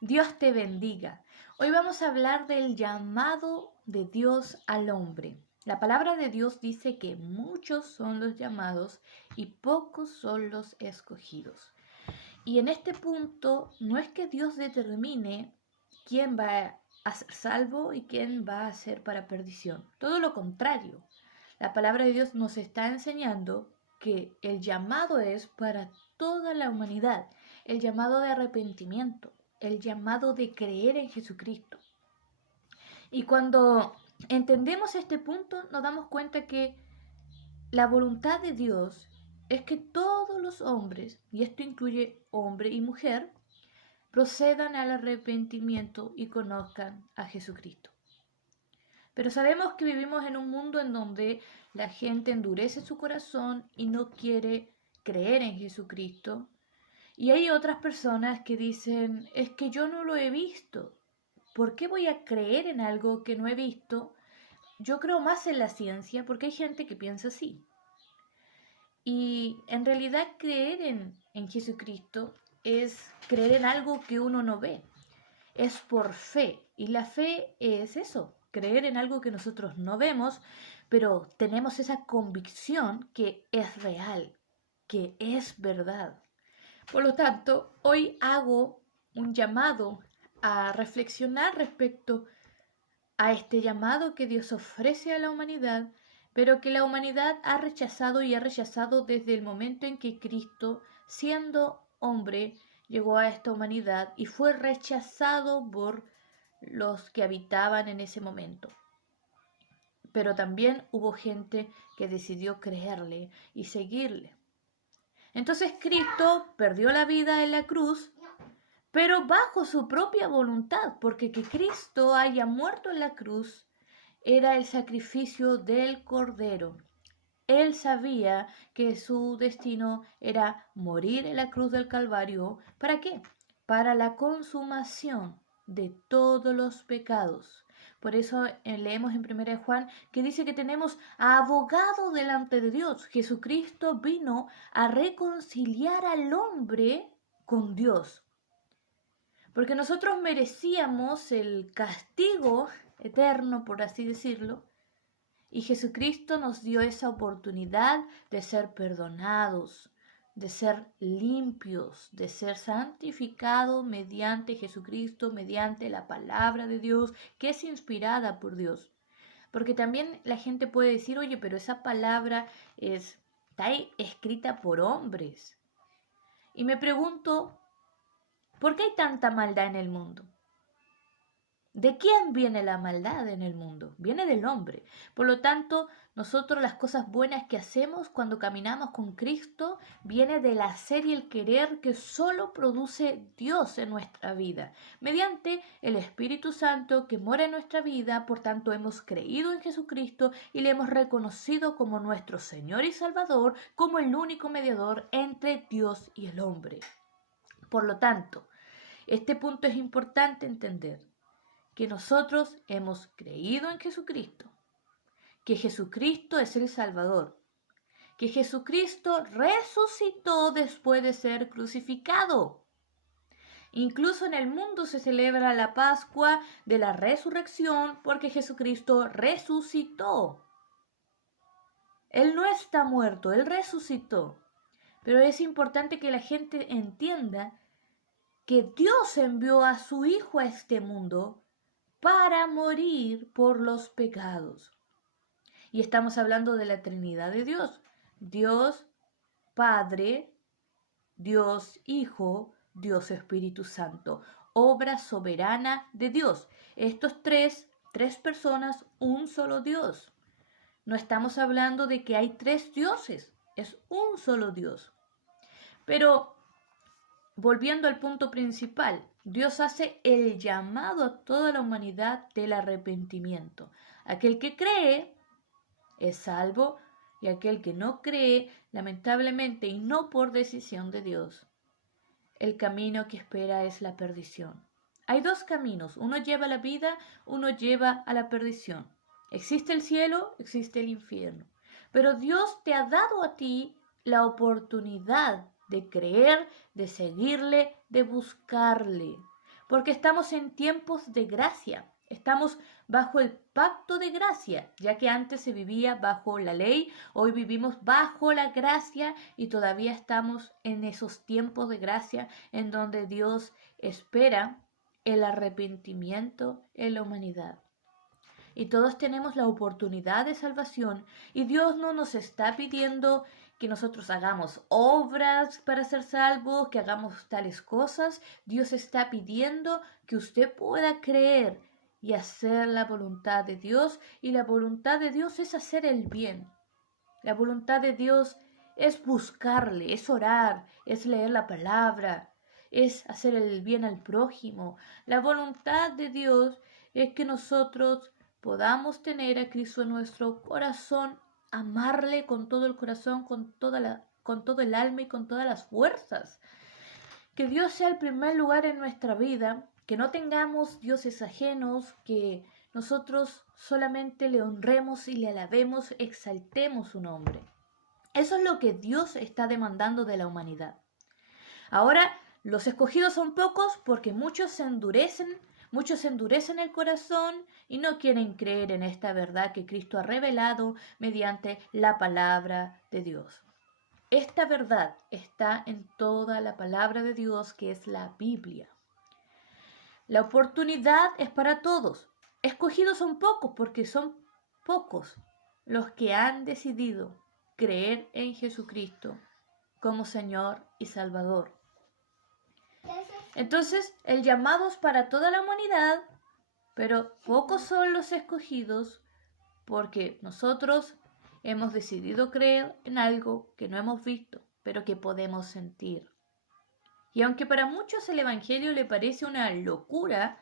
Dios te bendiga. Hoy vamos a hablar del llamado de Dios al hombre. La palabra de Dios dice que muchos son los llamados y pocos son los escogidos. Y en este punto no es que Dios determine quién va a ser salvo y quién va a ser para perdición. Todo lo contrario. La palabra de Dios nos está enseñando que el llamado es para toda la humanidad, el llamado de arrepentimiento, el llamado de creer en Jesucristo. Y cuando entendemos este punto, nos damos cuenta que la voluntad de Dios es que todos los hombres, y esto incluye hombre y mujer, procedan al arrepentimiento y conozcan a Jesucristo. Pero sabemos que vivimos en un mundo en donde la gente endurece su corazón y no quiere creer en Jesucristo. Y hay otras personas que dicen, es que yo no lo he visto. ¿Por qué voy a creer en algo que no he visto? Yo creo más en la ciencia porque hay gente que piensa así. Y en realidad creer en Jesucristo es creer en algo que uno no ve. Es por fe. Y la fe es eso, creer en algo que nosotros no vemos, pero tenemos esa convicción que es real, que es verdad. Por lo tanto, hoy hago un llamado a reflexionar respecto a este llamado que Dios ofrece a la humanidad, pero que la humanidad ha rechazado y ha rechazado desde el momento en que Cristo, siendo hombre, llegó a esta humanidad y fue rechazado por los que habitaban en ese momento. Pero también hubo gente que decidió creerle y seguirle. Entonces Cristo perdió la vida en la cruz, pero bajo su propia voluntad, porque que Cristo haya muerto en la cruz era el sacrificio del Cordero. Él sabía que su destino era morir en la cruz del Calvario. ¿Para qué? Para la consumación de todos los pecados. Por eso leemos en 1 Juan que dice que tenemos abogado delante de Dios. Jesucristo vino a reconciliar al hombre con Dios. Porque nosotros merecíamos el castigo eterno, por así decirlo, y Jesucristo nos dio esa oportunidad de ser perdonados, de ser limpios, de ser santificados mediante Jesucristo, mediante la palabra de Dios, que es inspirada por Dios. Porque también la gente puede decir, oye, pero esa palabra está escrita por hombres. Y me pregunto, ¿por qué hay tanta maldad en el mundo? ¿De quién viene la maldad en el mundo? Viene del hombre. Por lo tanto, nosotros las cosas buenas que hacemos cuando caminamos con Cristo viene del hacer y el querer que solo produce Dios en nuestra vida, mediante el Espíritu Santo que mora en nuestra vida. Por tanto, hemos creído en Jesucristo y le hemos reconocido como nuestro Señor y Salvador, como el único mediador entre Dios y el hombre. Por lo tanto, este punto es importante entender, que nosotros hemos creído en Jesucristo, que Jesucristo es el Salvador, que Jesucristo resucitó después de ser crucificado. Incluso en el mundo se celebra la Pascua de la Resurrección porque Jesucristo resucitó. Él no está muerto, Él resucitó. Pero es importante que la gente entienda que Dios envió a su Hijo a este mundo para morir por los pecados. Y estamos hablando de la Trinidad de Dios. Dios Padre, Dios Hijo, Dios Espíritu Santo. Obra soberana de Dios. Estos tres personas, un solo Dios. No estamos hablando de que hay tres dioses, es un solo Dios. Pero volviendo al punto principal, Dios hace el llamado a toda la humanidad del arrepentimiento. Aquel que cree es salvo y aquel que no cree, lamentablemente y no por decisión de Dios, el camino que espera es la perdición. Hay dos caminos, uno lleva a la vida, uno lleva a la perdición. Existe el cielo, existe el infierno. Pero Dios te ha dado a ti la oportunidad de creer, de seguirle, de buscarle. porque estamos en tiempos de gracia. Estamos bajo el pacto de gracia, ya que antes se vivía bajo la ley, hoy vivimos bajo la gracia y todavía estamos en esos tiempos de gracia en donde Dios espera el arrepentimiento en la humanidad. Y todos tenemos la oportunidad de salvación y Dios no nos está pidiendo que nosotros hagamos obras para ser salvos, que hagamos tales cosas. Dios está pidiendo que usted pueda creer y hacer la voluntad de Dios, y la voluntad de Dios es hacer el bien. La voluntad de Dios es buscarle, es orar, es leer la palabra, es hacer el bien al prójimo. La voluntad de Dios es que nosotros podamos tener a Cristo en nuestro corazón, amarle con todo el corazón, con todo el alma y con todas las fuerzas. Que Dios sea el primer lugar en nuestra vida, que no tengamos dioses ajenos, que nosotros solamente le honremos y le alabemos, exaltemos su nombre. Eso es lo que Dios está demandando de la humanidad. Ahora, los escogidos son pocos porque muchos se endurecen el corazón y no quieren creer en esta verdad que Cristo ha revelado mediante la palabra de Dios. Esta verdad está en toda la palabra de Dios, que es la Biblia. La oportunidad es para todos. Escogidos son pocos porque son pocos los que han decidido creer en Jesucristo como Señor y Salvador. Entonces, el llamado es para toda la humanidad, pero pocos son los escogidos porque nosotros hemos decidido creer en algo que no hemos visto, pero que podemos sentir. Y aunque para muchos el Evangelio le parece una locura,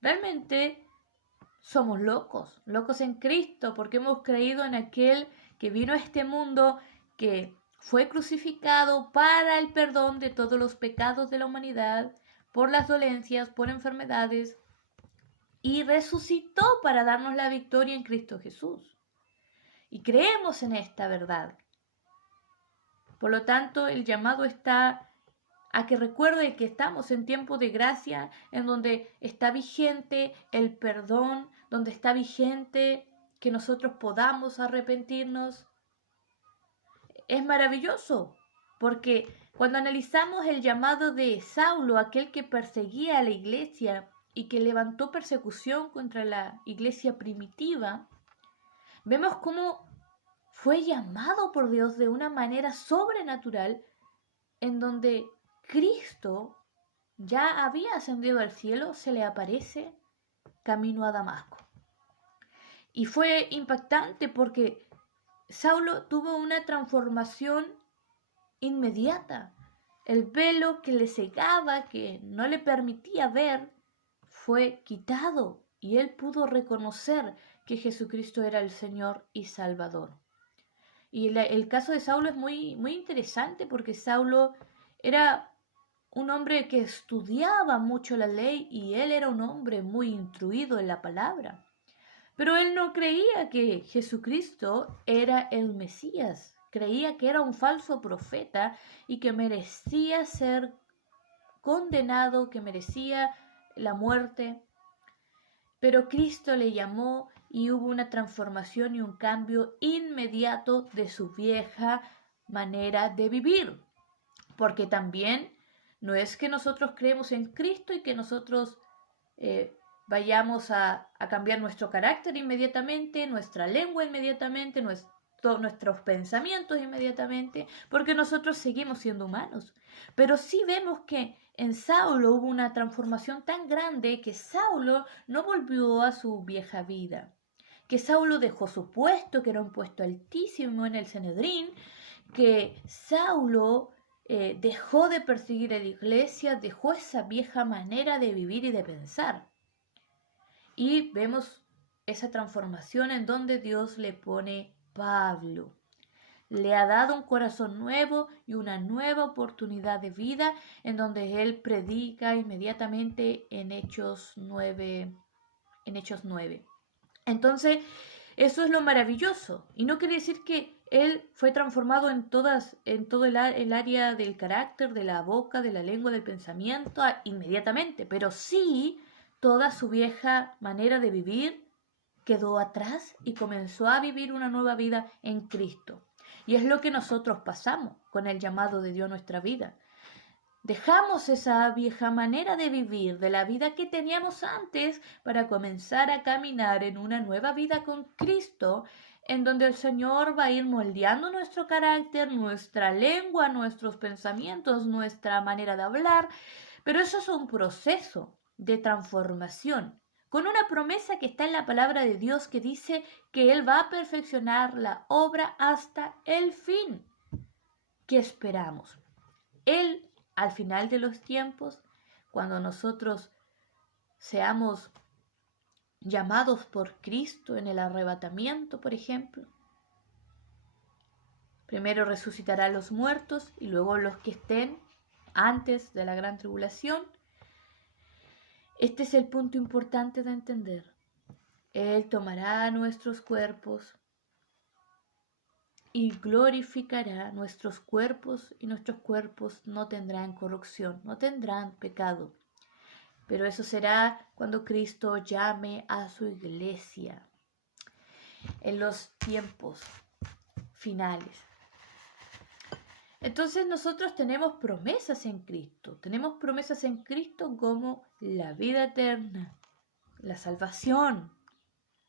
realmente somos locos en Cristo, porque hemos creído en aquel que vino a este mundo, que fue crucificado para el perdón de todos los pecados de la humanidad, por las dolencias, por enfermedades, y resucitó para darnos la victoria en Cristo Jesús. Y creemos en esta verdad. Por lo tanto, el llamado está a que recuerde que estamos en tiempo de gracia, en donde está vigente el perdón, donde está vigente que nosotros podamos arrepentirnos. Es maravilloso, porque cuando analizamos el llamado de Saulo, aquel que perseguía a la iglesia y que levantó persecución contra la iglesia primitiva, vemos cómo fue llamado por Dios de una manera sobrenatural, en donde Cristo ya había ascendido al cielo, se le aparece camino a Damasco. Y fue impactante porque Saulo tuvo una transformación inmediata. El velo que le cegaba, que no le permitía ver, fue quitado y él pudo reconocer que Jesucristo era el Señor y Salvador. Y el caso de Saulo es muy, muy interesante porque Saulo era un hombre que estudiaba mucho la ley y él era un hombre muy instruido en la palabra. Pero él no creía que Jesucristo era el Mesías. Creía que era un falso profeta y que merecía ser condenado, que merecía la muerte. Pero Cristo le llamó y hubo una transformación y un cambio inmediato de su vieja manera de vivir. Porque también no es que nosotros creemos en Cristo y que nosotros vayamos a cambiar nuestro carácter inmediatamente, nuestra lengua inmediatamente, nuestros pensamientos inmediatamente, porque nosotros seguimos siendo humanos. Pero sí vemos que en Saulo hubo una transformación tan grande que Saulo no volvió a su vieja vida, que Saulo dejó su puesto, que era un puesto altísimo en el Sanedrín, que Saulo dejó de perseguir a la iglesia, dejó esa vieja manera de vivir y de pensar. Y vemos esa transformación en donde Dios le pone Pablo. Le ha dado un corazón nuevo y una nueva oportunidad de vida en donde él predica inmediatamente en Hechos 9. Entonces, eso es lo maravilloso. Y no quiere decir que Él fue transformado en todo el área del carácter, de la boca, de la lengua, del pensamiento, inmediatamente, pero sí toda su vieja manera de vivir quedó atrás y comenzó a vivir una nueva vida en Cristo. Y es lo que nosotros pasamos con el llamado de Dios a nuestra vida. Dejamos esa vieja manera de vivir, de la vida que teníamos antes, para comenzar a caminar en una nueva vida con Cristo, en donde el Señor va a ir moldeando nuestro carácter, nuestra lengua, nuestros pensamientos, nuestra manera de hablar. Pero eso es un proceso de transformación, con una promesa que está en la palabra de Dios que dice que Él va a perfeccionar la obra hasta el fin. ¿Qué esperamos? Él, al final de los tiempos, cuando nosotros seamos llamados por Cristo en el arrebatamiento, por ejemplo, primero resucitará a los muertos y luego los que estén antes de la gran tribulación. Este es el punto importante de entender. Él tomará nuestros cuerpos y glorificará nuestros cuerpos, y nuestros cuerpos no tendrán corrupción, no tendrán pecado. Pero eso será cuando Cristo llame a su iglesia en los tiempos finales. Entonces nosotros tenemos promesas en Cristo. Tenemos promesas en Cristo como la vida eterna, la salvación,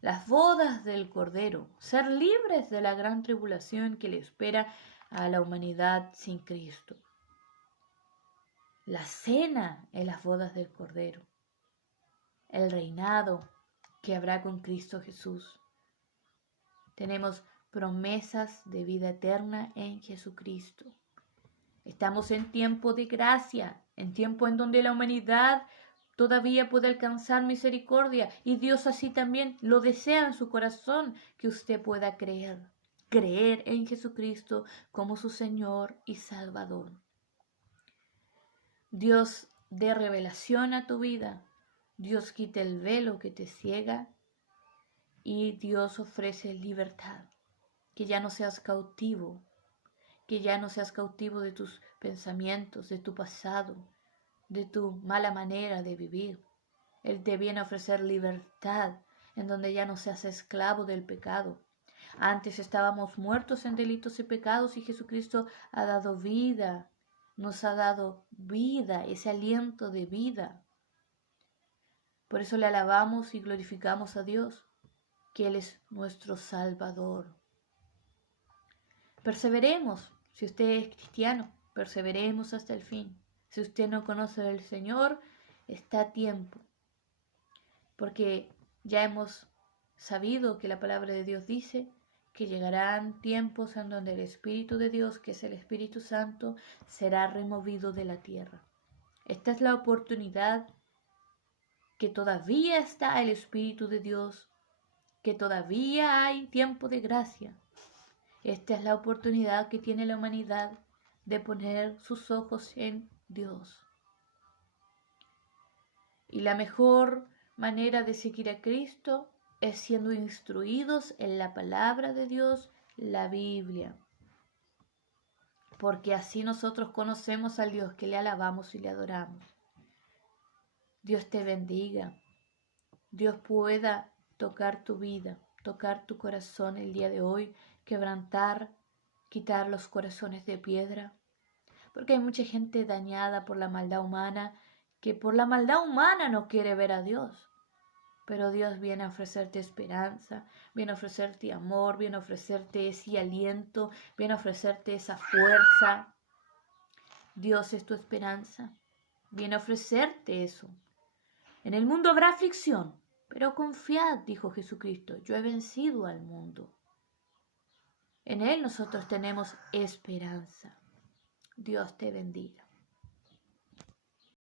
las bodas del Cordero, ser libres de la gran tribulación que le espera a la humanidad sin Cristo, la cena en las bodas del Cordero, el reinado que habrá con Cristo Jesús. Tenemos promesas de vida eterna en Jesucristo. Estamos en tiempo de gracia, en tiempo en donde la humanidad todavía puede alcanzar misericordia, y Dios así también lo desea en su corazón, que usted pueda creer en Jesucristo como su Señor y Salvador. Dios dé revelación a tu vida, Dios quite el velo que te ciega, y Dios ofrece libertad, que ya no seas cautivo, de tus pensamientos, de tu pasado, de tu mala manera de vivir. Él te viene a ofrecer libertad, en donde ya no seas esclavo del pecado. Antes estábamos muertos en delitos y pecados, y Jesucristo ha dado vida, nos ha dado vida, ese aliento de vida. Por eso le alabamos y glorificamos a Dios, que Él es nuestro Salvador. Perseveremos, si usted es cristiano, perseveremos hasta el fin. Si usted no conoce al Señor, está a tiempo, porque ya hemos sabido que la palabra de Dios dice que llegarán tiempos en donde el Espíritu de Dios, que es el Espíritu Santo, será removido de la tierra. Esta es la oportunidad, que todavía está el Espíritu de Dios, que todavía hay tiempo de gracia. Esta es la oportunidad que tiene la humanidad de poner sus ojos en Dios. Y la mejor manera de seguir a Cristo es siendo instruidos en la palabra de Dios, la Biblia. Porque así nosotros conocemos al Dios que le alabamos y le adoramos. Dios te bendiga. Dios pueda tocar tu vida, tocar tu corazón el día de hoy, quebrantar, quitar los corazones de piedra. Porque hay mucha gente dañada por la maldad humana, que por la maldad humana no quiere ver a Dios. Pero Dios viene a ofrecerte esperanza, viene a ofrecerte amor, viene a ofrecerte ese aliento, viene a ofrecerte esa fuerza. Dios es tu esperanza, viene a ofrecerte eso. En el mundo habrá aflicción, pero confiad, dijo Jesucristo, yo he vencido al mundo. En Él nosotros tenemos esperanza. Dios te bendiga.